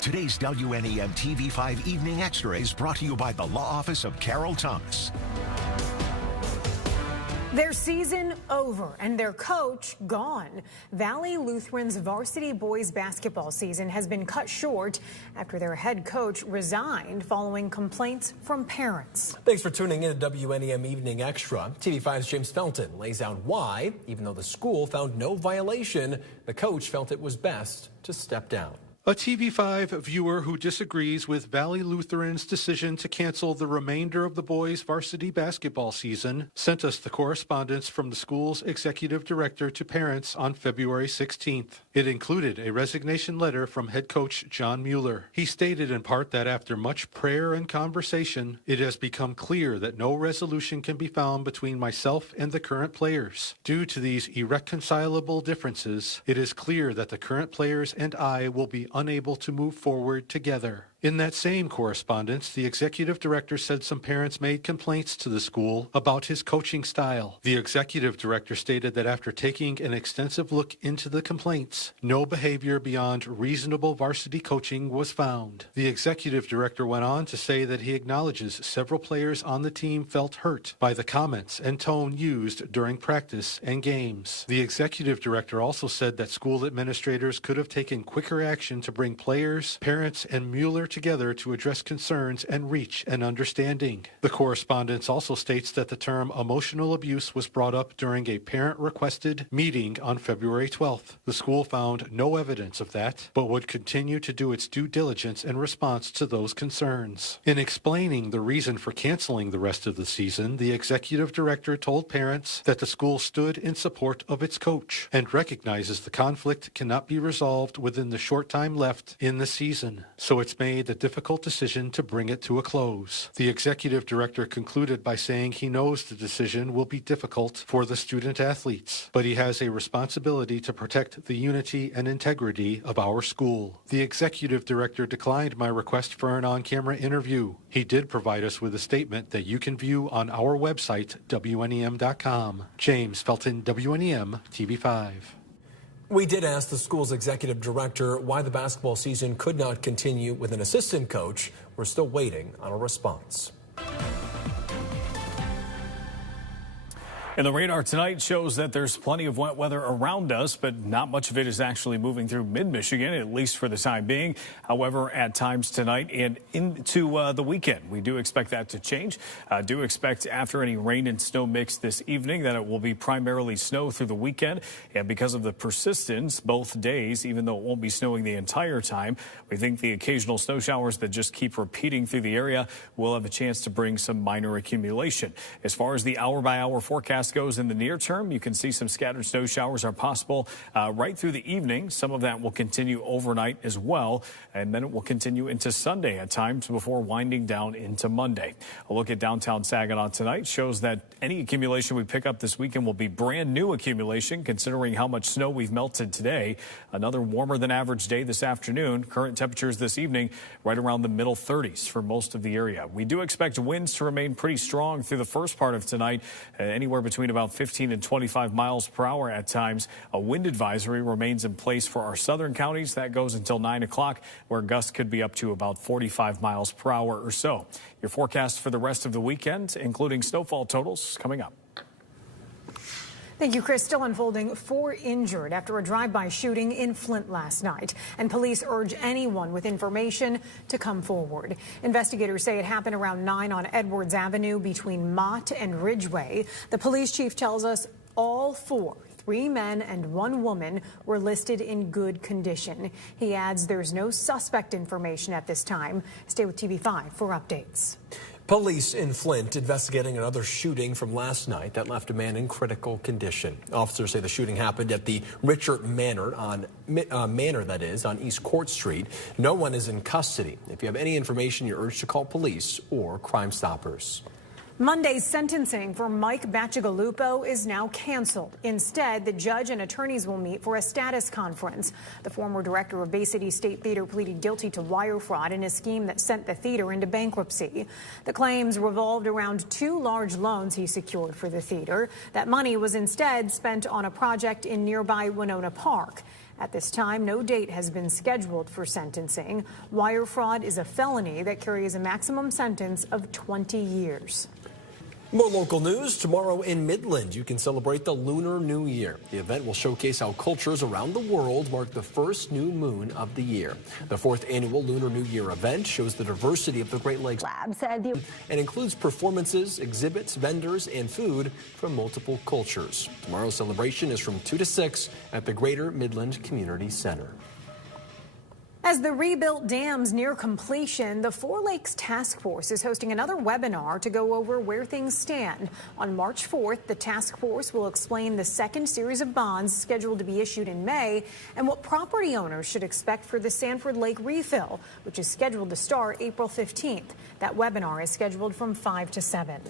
Today's WNEM TV5 Evening Extra is brought to you by the Law Office of Carol Thomas. Their season over and their coach gone. Valley Lutheran's varsity boys basketball season has been cut short after their head coach resigned following complaints from parents. Thanks for tuning in to WNEM Evening Extra. TV5's James Felton lays out why, even though the school found no violation, the coach felt it was best to step down. A TV5 viewer who disagrees with Valley Lutheran's decision to cancel the remainder of the boys' varsity basketball season sent us the correspondence from the school's executive director to parents on February 16th. It included a resignation letter from head coach John Mueller. He stated in part that after much prayer and conversation, it has become clear that no resolution can be found between myself and the current players. Due to these irreconcilable differences, it is clear that the current players and I will be unable to move forward together. In that same correspondence, the executive director said some parents made complaints to the school about his coaching style. The executive director stated that after taking an extensive look into the complaints, no behavior beyond reasonable varsity coaching was found. The executive director went on to say that he acknowledges several players on the team felt hurt by the comments and tone used during practice and games. The executive director also said that school administrators could have taken quicker action to bring players, parents, and Mueller together to address concerns and reach an understanding. The correspondence also states that the term emotional abuse was brought up during a parent-requested meeting on February 12th. The school found no evidence of that, but would continue to do its due diligence in response to those concerns. In explaining the reason for canceling the rest of the season, the executive director told parents that the school stood in support of its coach and recognizes the conflict cannot be resolved within the short time left in the season, so it's made the difficult decision to bring it to a close. The executive director concluded by saying he knows the decision will be difficult for the student athletes, but he has a responsibility to protect the unity and integrity of our school. The executive director declined my request for an on-camera interview. He did provide us with a statement that you can view on our website, WNEM.com. James Felton, WNEM TV5. We did ask the school's executive director why the basketball season could not continue with an assistant coach. We're still waiting on a response. And the radar tonight shows that there's plenty of wet weather around us, but not much of it is actually moving through mid-Michigan, at least for the time being. However, at times tonight and into the weekend, we do expect that to change. Do expect after any rain and snow mix this evening that it will be primarily snow through the weekend. And because of the persistence both days, even though it won't be snowing the entire time, we think the occasional snow showers that just keep repeating through the area will have a chance to bring some minor accumulation. As far as the hour-by-hour forecast goes in the near term, you can see some scattered snow showers are possible right through the evening. Some of that will continue overnight as well, and then it will continue into Sunday at times before winding down into Monday. A look at downtown Saginaw tonight shows that any accumulation we pick up this weekend will be brand new accumulation, considering how much snow we've melted today. Another warmer than average day this afternoon. Current temperatures this evening right around the middle 30s for most of the area. We do expect winds to remain pretty strong through the first part of tonight, anywhere between about 15 and 25 miles per hour at times. A wind advisory remains in place for our southern counties. That goes until 9 o'clock, where gusts could be up to about 45 miles per hour or so. Your forecast for the rest of the weekend, including snowfall totals, coming up. Thank you, Chris. Still unfolding. 4 injured after a drive-by shooting in Flint last night. And police urge anyone with information to come forward. Investigators say it happened around 9 on Edwards Avenue between Mott and Ridgeway. The police chief tells us all 4, 3 men and 1 woman, were listed in good condition. He adds there's no suspect information at this time. Stay with TV5 for updates. Police in Flint investigating another shooting from last night that left a man in critical condition. Officers say the shooting happened at the Richard Manor on East Court Street. No one is in custody. If you have any information, you're urged to call police or Crime Stoppers. Monday's sentencing for Mike Bacigalupo is now canceled. Instead, the judge and attorneys will meet for a status conference. The former director of Bay City State Theater pleaded guilty to wire fraud in a scheme that sent the theater into bankruptcy. The claims revolved around 2 large loans he secured for the theater. That money was instead spent on a project in nearby Winona Park. At this time, no date has been scheduled for sentencing. Wire fraud is a felony that carries a maximum sentence of 20 years. More local news. Tomorrow in Midland, you can celebrate the Lunar New Year. The event will showcase how cultures around the world mark the first new moon of the year. The 4th annual Lunar New Year event shows the diversity of the Great Lakes and includes performances, exhibits, vendors, and food from multiple cultures. Tomorrow's celebration is from 2 to 6 at the Greater Midland Community Center. As the rebuilt dams near completion, the Four Lakes Task Force is hosting another webinar to go over where things stand. On March 4th, the task force will explain the second series of bonds scheduled to be issued in May and what property owners should expect for the Sanford Lake refill, which is scheduled to start April 15th. That webinar is scheduled from 5 to 7.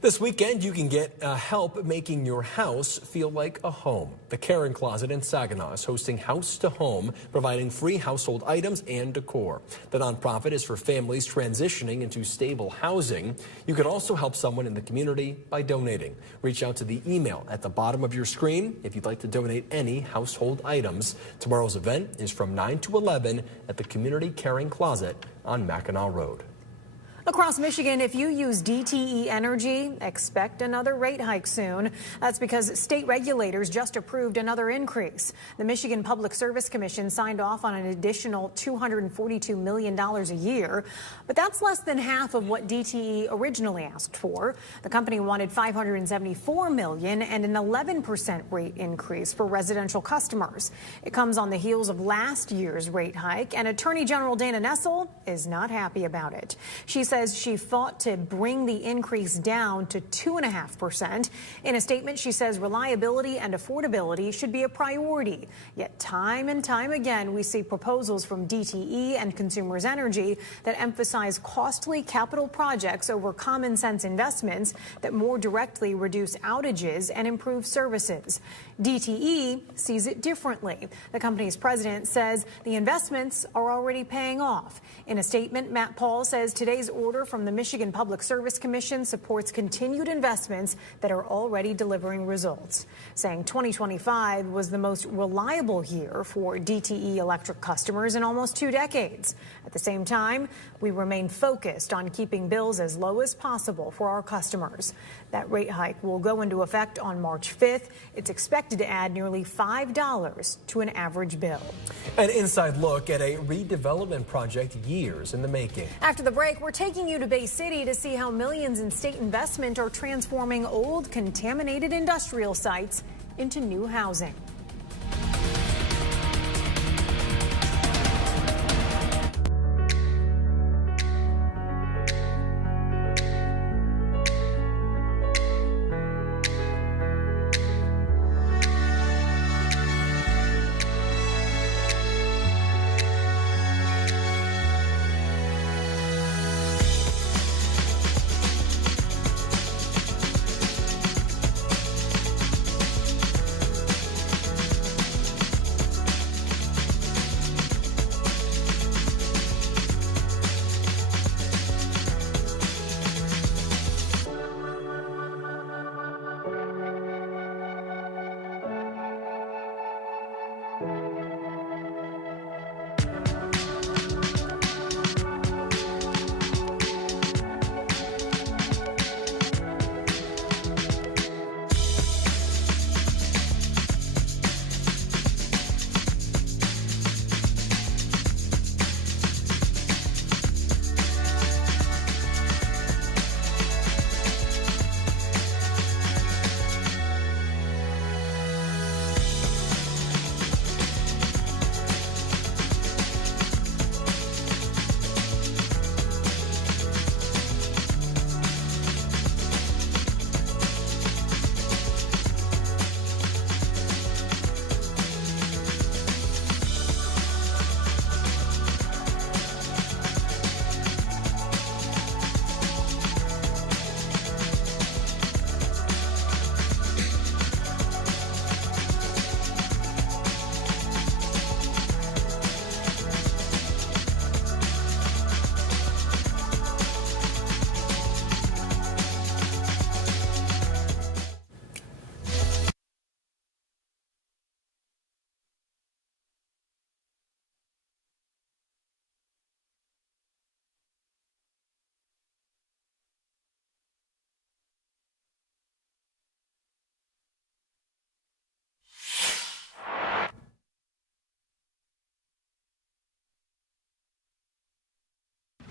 This weekend, you can get help making your house feel like a home. The Caring Closet in Saginaw is hosting House to Home, providing free household items and decor. The nonprofit is for families transitioning into stable housing. You can also help someone in the community by donating. Reach out to the email at the bottom of your screen if you'd like to donate any household items. Tomorrow's event is from 9 to 11 at the Community Caring Closet on Mackinac Road. Across Michigan, if you use DTE Energy, expect another rate hike soon. That's because state regulators just approved another increase. The Michigan Public Service Commission signed off on an additional $242 million a year, but that's less than half of what DTE originally asked for. The company wanted $574 million and an 11% rate increase for residential customers. It comes on the heels of last year's rate hike, and Attorney General Dana Nessel is not happy about it. She says she fought to bring the increase down to 2.5%. In a statement, she says reliability and affordability should be a priority. Yet time and time again, we see proposals from DTE and Consumers Energy that emphasize costly capital projects over common sense investments that more directly reduce outages and improve services. DTE sees it differently. The company's president says the investments are already paying off. In a statement, Matt Paul says today's order from the Michigan Public Service Commission supports continued investments that are already delivering results, saying 2025 was the most reliable year for DTE electric customers in almost 2 decades. At the same time, we remain focused on keeping bills as low as possible for our customers. That rate hike will go into effect on March 5th. It's expected to add nearly $5 to an average bill. An inside look at a redevelopment project years in the making. After the break, we're taking you to Bay City to see how millions in state investment are transforming old, contaminated industrial sites into new housing.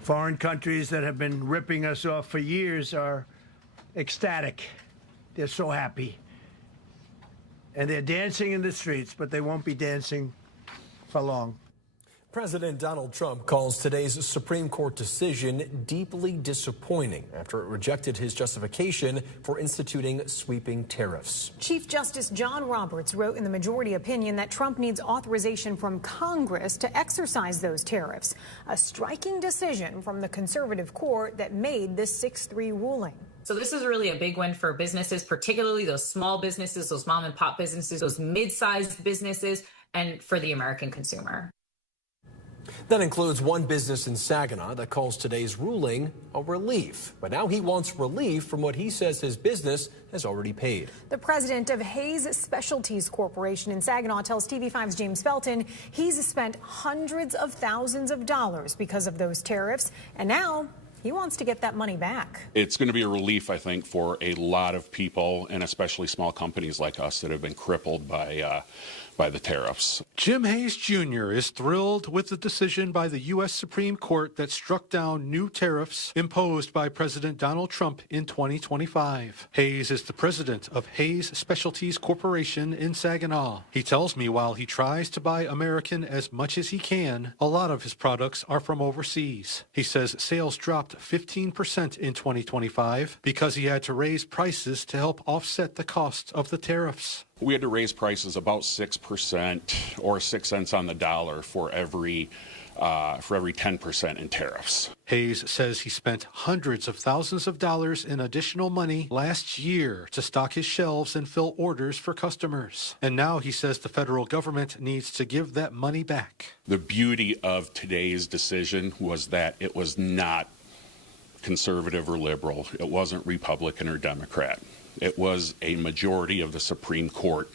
Foreign countries that have been ripping us off for years are ecstatic. They're so happy. And they're dancing in the streets, but they won't be dancing for long. President Donald Trump calls today's Supreme Court decision deeply disappointing after it rejected his justification for instituting sweeping tariffs. Chief Justice John Roberts wrote in the majority opinion that Trump needs authorization from Congress to exercise those tariffs, a striking decision from the conservative court that made this 6-3 ruling. So this is really a big win for businesses, particularly those small businesses, those mom and pop businesses, those mid-sized businesses, and for the American consumer. That includes one business in Saginaw that calls today's ruling a relief. But now he wants relief from what he says his business has already paid. The president of Hayes Specialties Corporation in Saginaw tells TV5's James Felton he's spent hundreds of thousands of dollars because of those tariffs, and now he wants to get that money back. It's going to be a relief, I think, for a lot of people, and especially small companies like us that have been crippled by the tariffs. Jim Hayes Jr. is thrilled with the decision by the U.S. Supreme Court that struck down new tariffs imposed by President Donald Trump in 2025. Hayes is the president of Hayes Specialties Corporation in Saginaw. He tells me while he tries to buy American as much as he can, a lot of his products are from overseas. He says sales dropped 15% in 2025 because he had to raise prices to help offset the cost of the tariffs. We had to raise prices about 6% or 6 cents on the dollar for every 10% in tariffs. Hayes says he spent hundreds of thousands of dollars in additional money last year to stock his shelves and fill orders for customers. And now he says the federal government needs to give that money back. The beauty of today's decision was that it was not conservative or liberal. It wasn't Republican or Democrat. It was a majority of the Supreme Court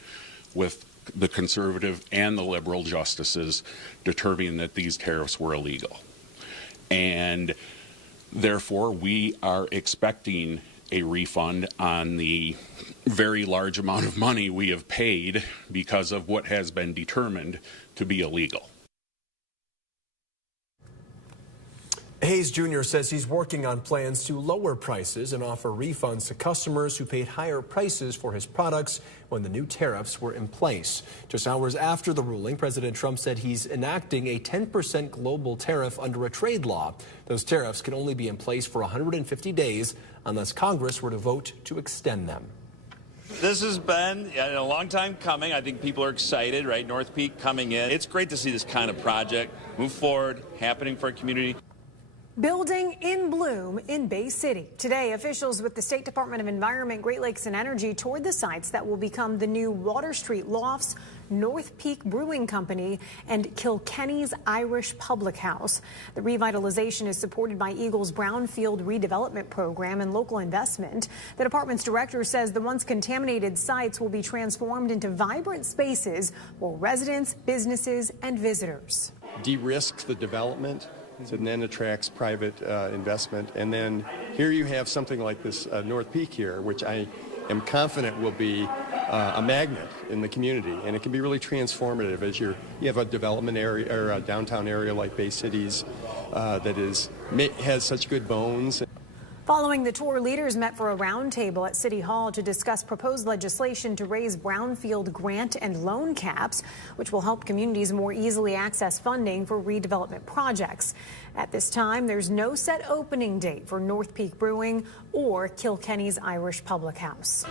with the conservative and the liberal justices determining that these tariffs were illegal. And therefore, we are expecting a refund on the very large amount of money we have paid because of what has been determined to be illegal. Hayes Jr. says he's working on plans to lower prices and offer refunds to customers who paid higher prices for his products when the new tariffs were in place. Just hours after the ruling, President Trump said he's enacting a 10% global tariff under a trade law. Those tariffs can only be in place for 150 days unless Congress were to vote to extend them. This has been a long time coming. I think people are excited, right? North Peak coming in. It's great to see this kind of project move forward, happening for our community. Building in bloom in Bay City. Today, officials with the State Department of Environment, Great Lakes and Energy toured the sites that will become the new Water Street Lofts, North Peak Brewing Company, and Kilkenny's Irish Public House. The revitalization is supported by Eagle's Brownfield Redevelopment Program and local investment. The department's director says the once contaminated sites will be transformed into vibrant spaces for residents, businesses, and visitors. De-risk the development. So then attracts private investment. And then here you have something like this North Peak here, which I am confident will be a magnet in the community. And it can be really transformative as you have a development area or a downtown area like Bay City's that has such good bones. Following the tour, leaders met for a roundtable at City Hall to discuss proposed legislation to raise brownfield grant and loan caps, which will help communities more easily access funding for redevelopment projects. At this time, there's no set opening date for North Peak Brewing or Kilkenny's Irish Public House.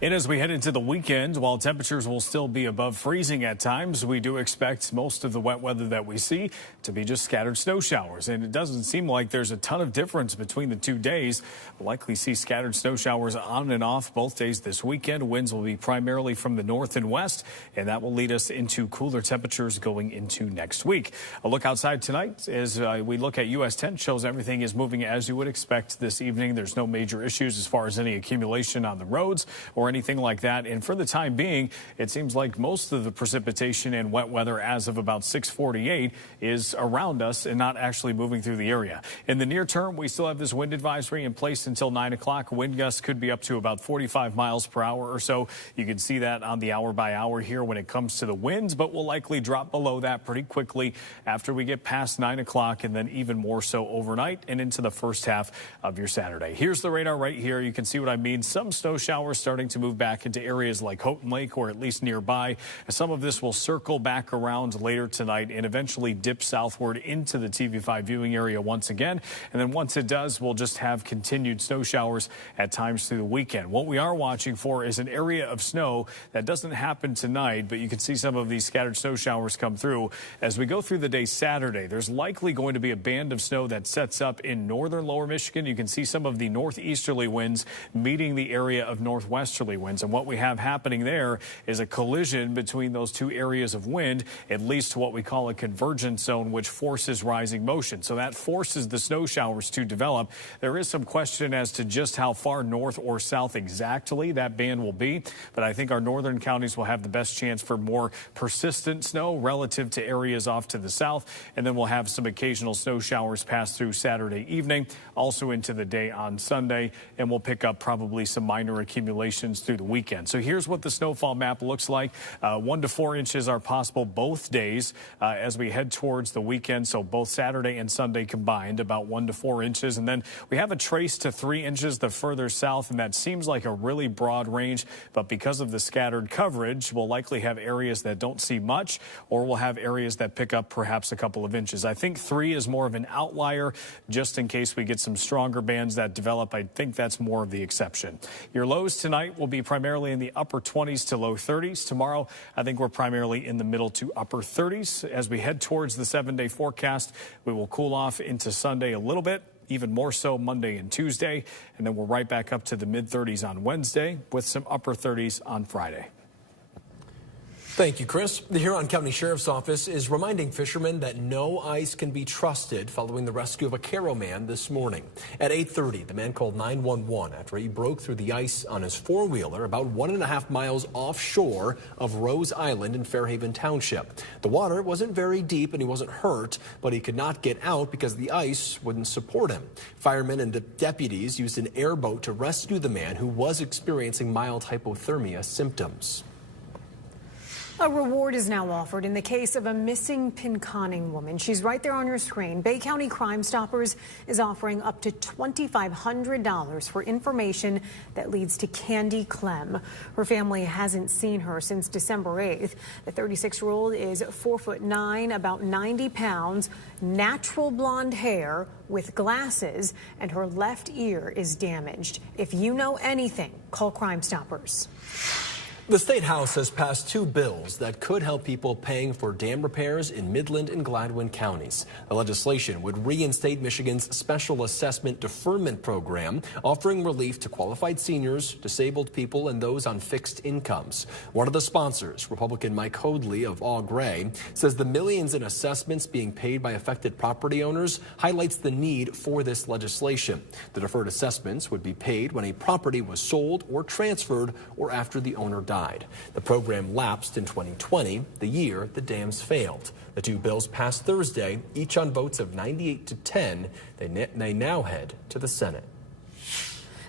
And as we head into the weekend, while temperatures will still be above freezing at times, we do expect most of the wet weather that we see to be just scattered snow showers. And it doesn't seem like there's a ton of difference between the 2 days. We'll likely see scattered snow showers on and off both days this weekend. Winds will be primarily from the north and west, and that will lead us into cooler temperatures going into next week. A look outside tonight as we look at US 10 shows everything is moving as you would expect this evening. There's no major issues as far as any accumulation on the roads or anything like that. And for the time being, it seems like most of the precipitation and wet weather as of about 6:48 is around us and not actually moving through the area. In the near term, we still have this wind advisory in place until 9 o'clock. Wind gusts could be up to about 45 miles per hour or so. You can see that on the hour by hour here when it comes to the winds, but we'll likely drop below that pretty quickly after we get past 9 o'clock, and then even more so overnight and into the first half of your Saturday. Here's the radar right here. You can see what I mean. Some snow showers starting to move back into areas like Houghton Lake or at least nearby. Some of this will circle back around later tonight and eventually dip southward into the TV5 viewing area once again. And then once it does, we'll just have continued snow showers at times through the weekend. What we are watching for is an area of snow that doesn't happen tonight, but you can see some of these scattered snow showers come through as we go through the day Saturday. There's likely going to be a band of snow that sets up in northern lower Michigan. You can see some of the northeasterly winds meeting the area of northwesterly winds. And what we have happening there is a collision between those two areas of wind. It leads to what we call a convergence zone, which forces rising motion. So that forces the snow showers to develop. There is some question as to just how far north or south exactly that band will be. But I think our northern counties will have the best chance for more persistent snow relative to areas off to the south. And then we'll have some occasional snow showers pass through Saturday evening, also into the day on Sunday, and we'll pick up probably some minor accumulations through the weekend. So here's what the snowfall map looks like. 1 to 4 inches are possible both days as we head towards the weekend. So both Saturday and Sunday combined, about 1 to 4 inches. And then we have a trace to 3 inches the further south, and that seems like a really broad range. But because of the scattered coverage, we'll likely have areas that don't see much, or we'll have areas that pick up perhaps a couple of inches. I think 3 is more of an outlier, just in case we get some stronger bands that develop. I think that's more of the exception. Your lows tonight will be primarily in the upper 20s to low 30s. Tomorrow, I think we're primarily in the middle to upper 30s. As we head towards the 7-day forecast, we will cool off into Sunday a little bit, even more so Monday and Tuesday, and then we're right back up to the mid-30s on Wednesday with some upper 30s on Friday. Thank you, Chris. The Huron County Sheriff's Office is reminding fishermen that no ice can be trusted following the rescue of a Carroll man this morning. At 8:30, the man called 911 after he broke through the ice on his four-wheeler about 1.5 miles offshore of Rose Island in Fairhaven Township. The water wasn't very deep and he wasn't hurt, but he could not get out because the ice wouldn't support him. Firemen and deputies used an airboat to rescue the man who was experiencing mild hypothermia symptoms. A reward is now offered in the case of a missing Pinconning woman. She's right there on your screen. Bay County Crime Stoppers is offering up to $2,500 for information that leads to Candy Clem. Her family hasn't seen her since December 8th. The 36-year-old is 4'9", about 90 pounds, natural blonde hair with glasses, and her left ear is damaged. If you know anything, call Crime Stoppers. The State House has passed 2 bills that could help people paying for dam repairs in Midland and Gladwin counties. The legislation would reinstate Michigan's Special Assessment Deferment Program, offering relief to qualified seniors, disabled people, and those on fixed incomes. One of the sponsors, Republican Mike Hoadley of Au Gray, says the millions in assessments being paid by affected property owners highlights the need for this legislation. The deferred assessments would be paid when a property was sold or transferred or after the owner died. The program lapsed in 2020, the year the dams failed. The 2 bills passed Thursday, each on votes of 98 to 10. They now head to the Senate.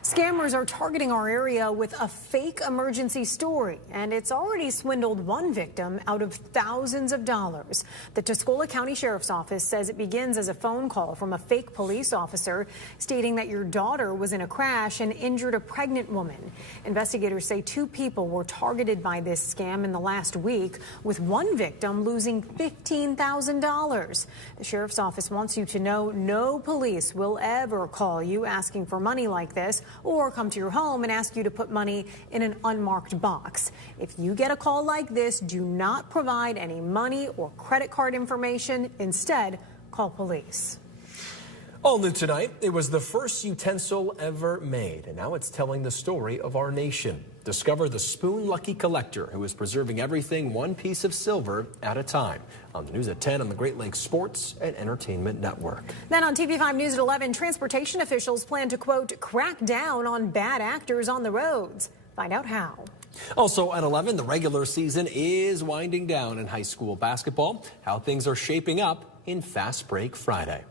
Scammers are targeting our area with a fake emergency story, and it's already swindled one victim out of thousands of dollars. The Tuscola County Sheriff's Office says it begins as a phone call from a fake police officer stating that your daughter was in a crash and injured a pregnant woman. Investigators say 2 people were targeted by this scam in the last week, with one victim losing $15,000. The Sheriff's Office wants you to know no police will ever call you asking for money like this, or come to your home and ask you to put money in an unmarked box. If you get a call like this, do not provide any money or credit card information. Instead, call police. All new tonight, it was the first utensil ever made, and now it's telling the story of our nation. Discover the spoon lucky collector who is preserving everything one piece of silver at a time. On the news at 10 on the Great Lakes Sports and Entertainment Network. Then on TV5 News at 11, transportation officials plan to, quote, crack down on bad actors on the roads. Find out how. Also at 11, the regular season is winding down in high school basketball. How things are shaping up in Fast Break Friday.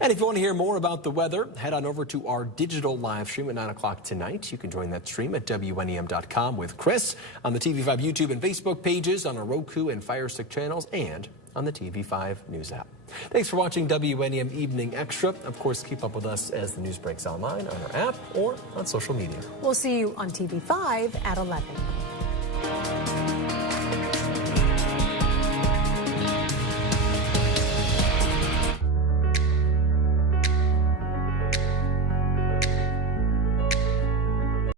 And if you want to hear more about the weather, head on over to our digital live stream at 9 o'clock tonight. You can join that stream at WNEM.com with Chris on the TV5 YouTube and Facebook pages, on our Roku and Fire Stick channels, and on the TV5 News app. Thanks for watching WNEM Evening Extra. Of course, keep up with us as the news breaks online on our app or on social media. We'll see you on TV5 at 11.